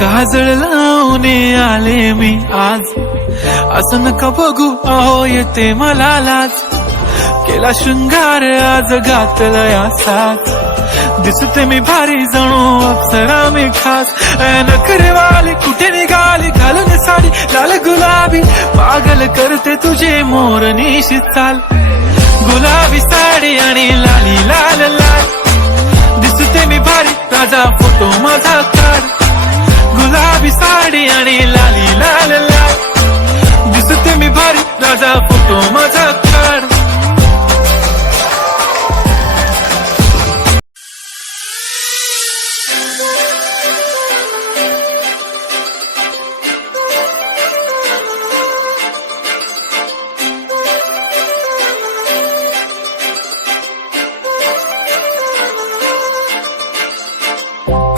काजळ लावून आले मी आज, असं नका बघू अहो येते मला लाज. केला शृंगार आज घातलाय असाच, दिसते मी भारी जणू अप्सरा मी खास. नखरेवाली कुठे निघाली घालून साडी लाल गुलाबी, पागल करते तुझे मोरनीशी चाल. गुलाबी साडी आणि लाली लाल लाल, दिसते मी भारी ताजा फोटो माझा काढ. गुलाबी साडी आणि लाली लाल लाल, दिसते मी भारी ताजा फोटो माझा काढ.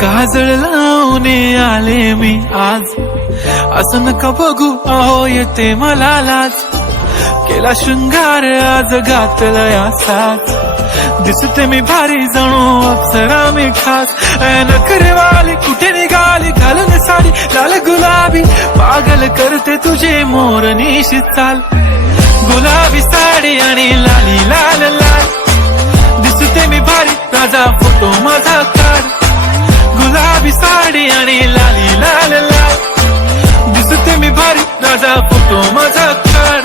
काजळ लावून आले मी आज, असं नका बघू अहो येते मला लाज. केला शृंगार आज घातलाय असाच, दिसते मी भारी जणू अप्सरा मी खास. नखरेवाली कुठे निघाली घालून साडी लाल गुलाबी, पागल करते तुझे मोरनीशी चाल. गुलाबी साडी आणि लाली लाल लाल, दिसते मी भारी ताजा फोटो माझा काढ. गुलाबी साडी आणि लाली लाल लाल, दिसते मी भारी ताजा फोटो माझा काढ.